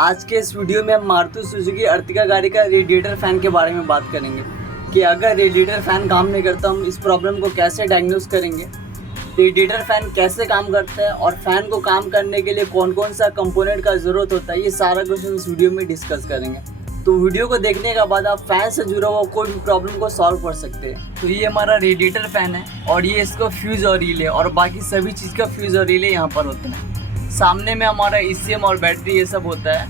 आज के इस वीडियो में हम मारुति सुजुकी अर्टिगा गाड़ी का रेडिएटर फ़ैन के बारे में बात करेंगे कि अगर रेडिएटर फ़ैन काम नहीं करता हम इस प्रॉब्लम को कैसे डायग्नोस करेंगे, रेडिएटर फ़ैन कैसे काम करता है और फ़ैन को काम करने के लिए कौन कौन सा कंपोनेंट का ज़रूरत होता है, ये सारा कुछ हम इस वीडियो में डिस्कस करेंगे। तो वीडियो को देखने के बाद आप फ़ैन से जुड़ा हुआ कोई भी प्रॉब्लम को सॉल्व कर सकते हैं। तो ये हमारा रेडिएटर फ़ैन है और ये इसको फ्यूज़ और रिले और बाकी सभी चीज़ का फ्यूज़ और रिले यहाँ पर होता है। सामने में हमारा ECM और बैटरी ये सब होता है,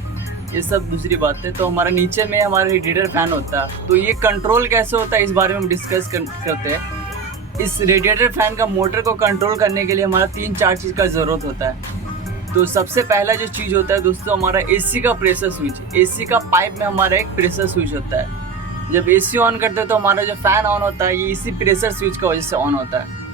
ये सब दूसरी बात है। तो हमारा नीचे में हमारा रेडिएटर फ़ैन होता है। तो ये कंट्रोल कैसे होता है इस बारे में हम डिस्कस करते हैं। इस रेडिएटर फ़ैन का मोटर को कंट्रोल करने के लिए हमारा 3-4 चीज़ का ज़रूरत होता है। तो सबसे पहला जो चीज़ होता है दोस्तों, हमारा AC का प्रेशर स्विच। AC का पाइप में हमारा एक प्रेशर स्विच होता है। जब AC ऑन करते हैं तो हमारा जो फ़ैन ऑन होता है ये इसी प्रेशर स्विच की वजह से ऑन होता है।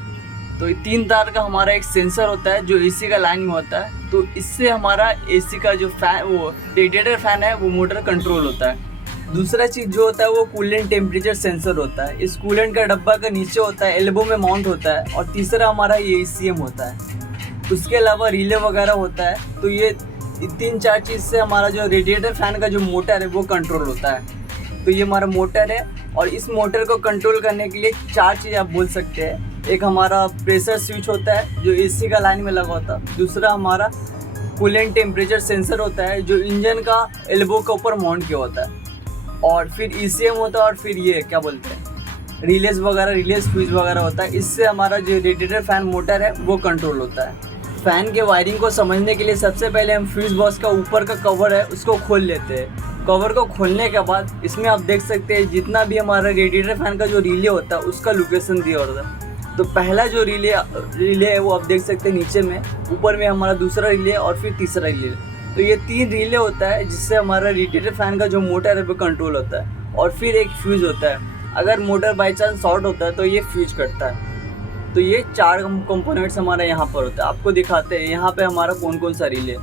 तो 3 तार का हमारा एक सेंसर होता है जो AC का लाइन में होता है। तो इससे हमारा AC का जो फ़ैन वो रेडिएटर फ़ैन है वो मोटर कंट्रोल होता है। दूसरा चीज़ जो होता है वो कूलेंट टेम्परेचर सेंसर होता है। इस कूलेंट का डब्बा का नीचे होता है, एल्बो में माउंट होता है। और तीसरा हमारा ये ECM होता है। उसके अलावा रिले वगैरह होता है। तो ये 3-4 चीज़ से हमारा जो रेडिएटर फ़ैन का जो मोटर है वो कंट्रोल होता है। तो ये हमारा मोटर है और इस मोटर को कंट्रोल करने के लिए 4 चीज़ आप बोल सकते हैं। एक हमारा प्रेशर स्विच होता है जो AC का लाइन में लगा होता है। दूसरा हमारा कूलेंट टेम्परेचर सेंसर होता है जो इंजन का एल्बो के ऊपर माउंट किया होता है। और फिर ECM होता है और फिर ये क्या बोलते हैं रिलेस वगैरह, रिलेस फ्यूज वगैरह होता है। इससे हमारा जो रेडिएटर फ़ैन मोटर है वो कंट्रोल होता है। फ़ैन के वायरिंग को समझने के लिए सबसे पहले हम फ्यूज बॉक्स का ऊपर का कवर है उसको खोल लेते हैं। कवर को खोलने के बाद इसमें आप देख सकते हैं जितना भी हमारा रेडिएटर फ़ैन का जो रिले होता है उसका लोकेशन दिया होता है। तो पहला जो रिले है वो आप देख सकते हैं नीचे में, ऊपर में हमारा दूसरा रिले और फिर तीसरा रिले। तो ये 3 रिले होता है जिससे हमारा रेडिएटर फ़ैन का जो मोटर है वो कंट्रोल होता है। और फिर एक फ्यूज़ होता है, अगर मोटर बाई चांस शॉर्ट होता है तो ये फ्यूज करता है। तो ये 4 कंपोनेंट्स हमारा यहाँ पर होता है। आपको दिखाते हैं यहाँ पे हमारा कौन कौन सा रिले।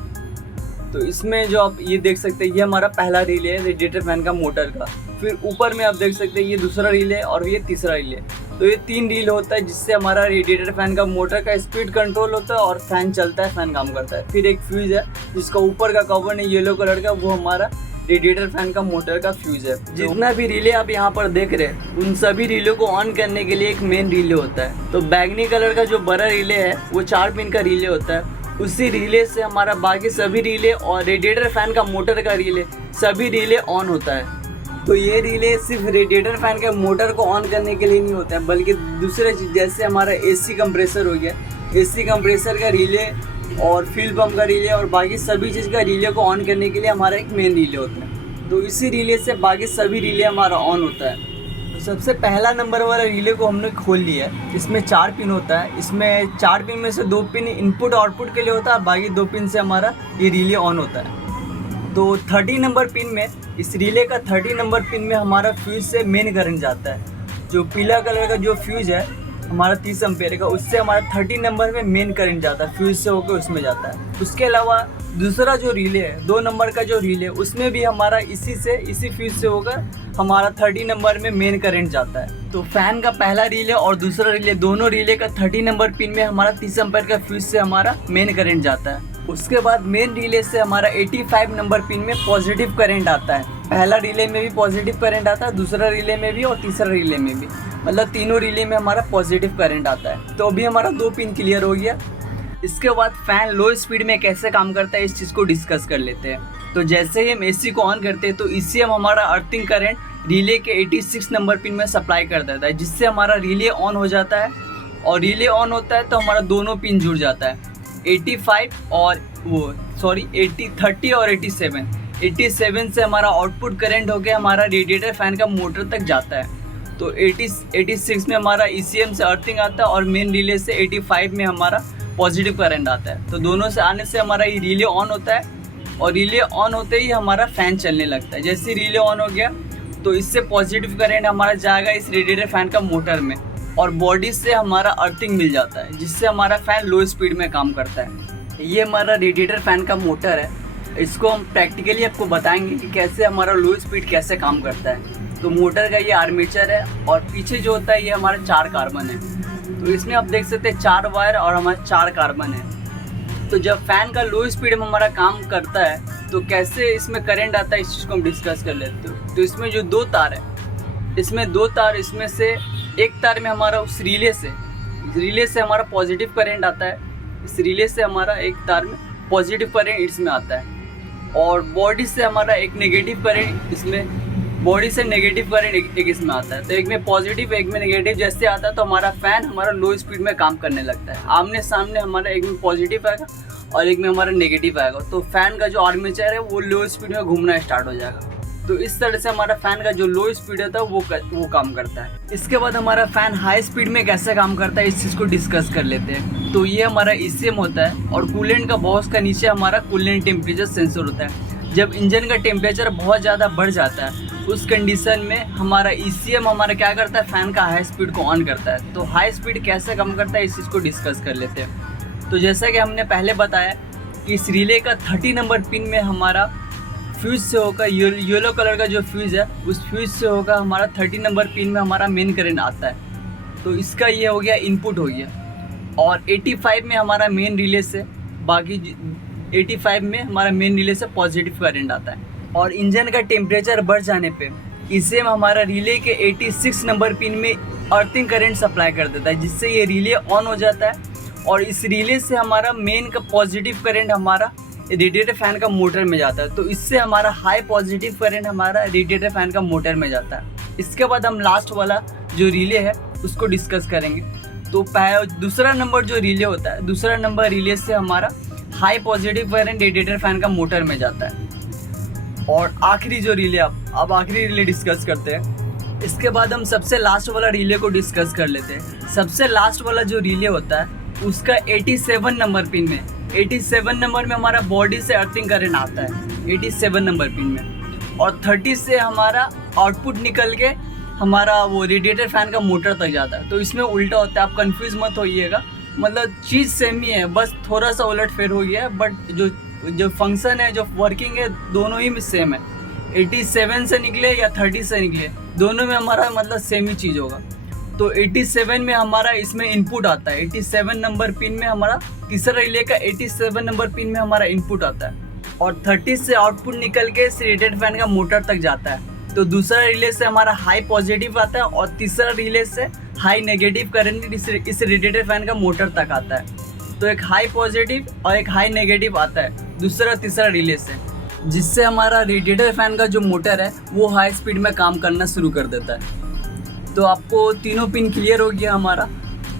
तो इसमें जो आप ये देख सकते हैं ये हमारा पहला रिले है रेडिएटर फ़ैन का मोटर का। फिर ऊपर में आप देख सकते हैं ये दूसरा रिले और ये तीसरा रिले। तो ये 3 रिले होता है जिससे हमारा रेडिएटर फ़ैन का मोटर का स्पीड कंट्रोल होता है और फ़ैन चलता है, फ़ैन काम करता है। फिर एक फ्यूज़ है जिसका ऊपर का कवर है येलो कलर का, वो हमारा रेडिएटर फ़ैन का मोटर का फ्यूज़ है। जितना भी रिले आप यहाँ पर देख रहे हैं उन सभी रिले को ऑन करने के लिए एक मेन रिले होता है। तो बैगनी कलर का जो बड़ा रिले है वो 4 पिन का रिले होता है। उसी रिले से हमारा बाकी सभी रिले और रेडिएटर फ़ैन का मोटर का रिले सभी रिले ऑन होता है। तो ये रिले सिर्फ रेडिएटर फ़ैन के मोटर को ऑन करने के लिए नहीं होता है बल्कि दूसरे चीज़ जैसे हमारा AC कंप्रेसर हो गया, AC कंप्रेसर का रिले और फ्यूल पंप का रिले और बाकी सभी चीज़ का रिले को ऑन करने के लिए हमारा एक मेन रिले होता है। तो इसी रिले से बाकी सभी रिले हमारा ऑन होता है। तो सबसे पहला नंबर वाला रिले को हमने खोल लिया है। इसमें 4 पिन होता है। इसमें 4 पिन में से 2 पिन इनपुट आउटपुट के लिए होता है, बाकी 2 पिन से हमारा ये रिले ऑन होता है। तो 30 नंबर पिन में, इस रिले का 30 नंबर पिन में हमारा फ्यूज़ से मेन करंट जाता है। जो पीला कलर का जो फ्यूज़ है हमारा 30 एम्पेयर का, उससे हमारा 30 नंबर में मेन करंट जाता है, फ्यूज़ से होकर उसमें जाता है। उसके अलावा दूसरा जो रिले है 2 नंबर का जो रिले, उसमें भी हमारा इसी फ्यूज़ से होकर हमारा 30 नंबर में मेन करंट जाता है। तो फ़ैन का पहला रिले और दूसरा रिले दोनों रिले का 30 नंबर पिन में हमारा 30 एम्पेयर का फ्यूज़ से हमारा मेन करंट जाता है। उसके बाद मेन रिले से हमारा 85 नंबर पिन में पॉजिटिव करंट आता है। पहला रिले में भी पॉजिटिव करंट आता है, दूसरा रिले में भी और तीसरा रिले में भी, मतलब तीनों रिले में हमारा पॉजिटिव करंट आता है। तो अभी हमारा 2 पिन क्लियर हो गया। इसके बाद फ़ैन लो स्पीड में कैसे काम करता है इस चीज़ को डिस्कस कर लेते हैं। तो जैसे ही हम AC को ऑन करते हैं तो ECM हमारा अर्थिंग करंट रिले के 86 नंबर पिन में सप्लाई कर देता है, जिससे हमारा रिले ऑन हो जाता है। और रिले ऑन होता है तो हमारा दोनों पिन जुड़ जाता है, 85 और 30 और 87। 87 से हमारा आउटपुट करंट होकर हमारा रेडिएटर फ़ैन का मोटर तक जाता है। तो 86 में हमारा ECM से अर्थिंग आता है और मेन रिले से 85 में हमारा पॉजिटिव करंट आता है। तो दोनों से आने से हमारा ये रिले ऑन होता है और रिले ऑन होते ही हमारा फ़ैन चलने लगता है। जैसे रिले ऑन हो गया तो इससे पॉजिटिव करंट हमारा जाएगा इस रेडिएटर फ़ैन का मोटर में और बॉडी से हमारा अर्थिंग मिल जाता है, जिससे हमारा फ़ैन लो स्पीड में काम करता है। ये हमारा रेडिएटर फ़ैन का मोटर है। इसको हम प्रैक्टिकली आपको बताएंगे कि कैसे हमारा लो स्पीड कैसे काम करता है। तो मोटर का ये आर्मेचर है और पीछे जो होता है ये हमारा 4 कार्बन है। तो इसमें आप देख सकते हैं 4 वायर और हमारे 4 कार्बन है। तो जब फ़ैन का लो स्पीड में हमारा काम करता है तो कैसे इसमें करंट आता है इस चीज़ को हम डिस्कस कर लेते हो। तो इसमें जो 2 तार है, इसमें 2 तार, इसमें से एक तार में हमारा उस रिले से हमारा पॉजिटिव करंट आता है। इस रिले से हमारा एक तार में पॉजिटिव करंट इसमें आता है, और बॉडी से हमारा एक नेगेटिव करंट एक इसमें आता है। तो एक में पॉजिटिव एक में नेगेटिव जैसे आता है, तो हमारा फ़ैन हमारा लो स्पीड में काम करने लगता है। आमने सामने हमारा एक में पॉजिटिव आएगा और एक में हमारा नेगेटिव आएगा, तो फ़ैन का जो आर्मेचर है वो लो स्पीड में घूमना स्टार्ट हो जाएगा। तो इस तरह से हमारा फ़ैन का जो लो स्पीड होता है वो काम करता है। इसके बाद हमारा फ़ैन हाई स्पीड में कैसे काम करता है इस चीज़ को डिस्कस कर लेते हैं। तो ये हमारा ECM होता है, और कूलेंट का बॉक्स का नीचे हमारा कूलेंट टेम्परेचर सेंसर होता है। जब इंजन का टेम्परेचर बहुत ज़्यादा बढ़ जाता है उस कंडीशन में हमारा ECM हमारा क्या करता है, फ़ैन का हाई स्पीड को ऑन करता है। तो हाई स्पीड कैसे कम करता है इस चीज़ को डिस्कस कर लेते हैं। तो जैसा कि हमने पहले बताया कि इस रिले का 30 नंबर पिन में हमारा फ्यूज़ से होकर येलो कलर का जो फ्यूज़ है उस फ्यूज़ से होकर हमारा 30 नंबर पिन में हमारा मेन करंट आता है। तो इसका ये हो गया इनपुट हो गया, और 85 में हमारा मेन रिले से पॉजिटिव करंट आता है। और इंजन का टेम्परेचर बढ़ जाने पे इसे हमारा रिले के 86 नंबर पिन में अर्थिंग करंट सप्लाई कर देता है, जिससे ये रिले ऑन हो जाता है, और इस रिले से हमारा मेन का पॉजिटिव करंट हमारा रेडिएटर फ़ैन का मोटर में जाता है। तो इससे हमारा हाई पॉजिटिव करंट हमारा रेडिएटर फ़ैन का मोटर में जाता है। इसके बाद हम लास्ट वाला जो रिले है उसको डिस्कस करेंगे। तो दूसरा नंबर जो रिले होता है, दूसरा नंबर रिले से हमारा high positive current radiator fan का मोटर में जाता है। और आखिरी जो रिले, अब आखिरी रिले डिस्कस करते हैं। इसके बाद हम सबसे लास्ट वाला रिले को डिस्कस कर लेते हैं। सबसे लास्ट वाला जो रिले होता है उसका 87 नंबर पिन में 87 नंबर में हमारा बॉडी से अर्थिंग करंट आता है 87 नंबर पिन में, और 30 से हमारा आउटपुट निकल के हमारा वो रेडिएटर फ़ैन का मोटर तक जाता है। तो इसमें उल्टा होता है, आप कंफ्यूज मत होइएगा, मतलब चीज़ सेम ही है, बस थोड़ा सा उलट फेर हो गया है, बट जो फंक्शन है, जो वर्किंग है, दोनों ही में सेम है। 87 से निकले या 30 से निकले, दोनों में हमारा मतलब सेम ही चीज़ होगा। तो 87 में हमारा इसमें इनपुट आता है, 87 नंबर पिन में हमारा तीसरा रिले का 87 नंबर पिन में हमारा इनपुट आता है, और 30 से आउटपुट निकल के इस रेडिएटर फ़ैन का मोटर तक जाता है। तो दूसरा रिले से हमारा हाई पॉजिटिव आता है, और तीसरा रिले से हाई नेगेटिव करंट इस रेडिएटर फ़ैन का मोटर तक आता है। तो एक हाई पॉजिटिव और एक हाई नेगेटिव आता है दूसरा तीसरा रिले से, जिससे हमारा रेडिएटर फ़ैन का जो मोटर है वो हाई स्पीड में काम करना शुरू कर देता है। तो आपको तीनों पिन क्लियर हो गया हमारा।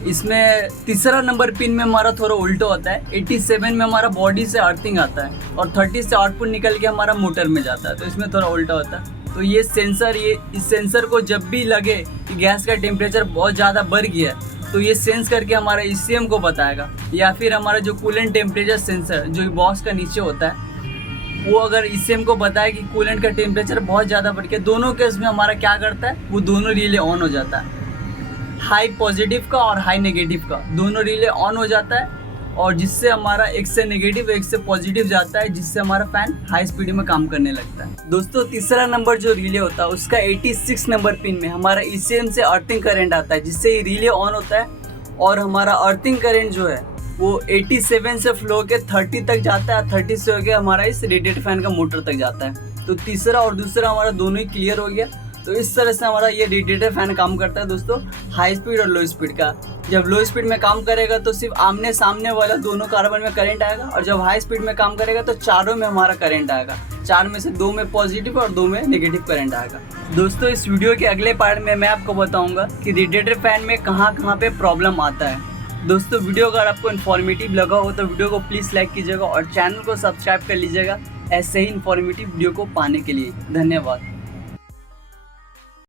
इसमें तीसरा नंबर पिन में हमारा थोड़ा उल्टा होता है, 87 में हमारा बॉडी से अर्थिंग आता है, और 30 से आउटपुट निकल के हमारा मोटर में जाता है। तो इसमें थोड़ा उल्टा होता है। तो ये सेंसर, इस सेंसर को जब भी लगे कि गैस का टेम्परेचर बहुत ज़्यादा बढ़ गया है, तो ये सेंस करके हमारा ECM को बताएगा, या फिर हमारा जो कूलेंट टेम्परेचर सेंसर जो बॉक्स का नीचे होता है वो अगर ECM को बताए कि कूलेंट का टेम्परेचर बहुत ज़्यादा बढ़ गया, दोनों केस में हमारा क्या करता है, वो दोनों रिले ऑन हो जाता है। हाई पॉजिटिव का और हाई नेगेटिव का दोनों रिले ऑन हो जाता है, और जिससे हमारा एक से नेगेटिव एक से पॉजिटिव जाता है, जिससे हमारा फ़ैन हाई स्पीड में काम करने लगता है। दोस्तों तीसरा नंबर जो रिले होता है उसका 86 नंबर पिन में हमारा ECM से अर्थिंग करंट आता है, जिससे ये रिले ऑन होता है, और हमारा अर्थिंग करंट जो है वो 87 से फ्लो के 30 तक जाता है, 30 से होकर हमारा इस रेडिएटर फ़ैन का मोटर तक जाता है। तो तीसरा और दूसरा हमारा दोनों ही क्लियर हो गया। तो इस तरह से हमारा ये रेडिएटर फ़ैन काम करता है दोस्तों, हाई स्पीड और लो स्पीड का। जब लो स्पीड में काम करेगा तो सिर्फ आमने सामने वाला दोनों कार्बन में करंट आएगा, और जब हाई स्पीड में काम करेगा तो चारों में हमारा करंट आएगा। 4 में से 2 में पॉजिटिव और 2 में नेगेटिव करंट आएगा। दोस्तों इस वीडियो के अगले पार्ट में मैं आपको बताऊंगा कि रेडिएटर फ़ैन में कहाँ पे प्रॉब्लम आता है। दोस्तों वीडियो अगर आपको इन्फॉर्मेटिव लगा हो तो वीडियो को प्लीज़ लाइक कीजिएगा, और चैनल को सब्सक्राइब कर लीजिएगा ऐसे ही इन्फॉर्मेटिव वीडियो को पाने के लिए। धन्यवाद।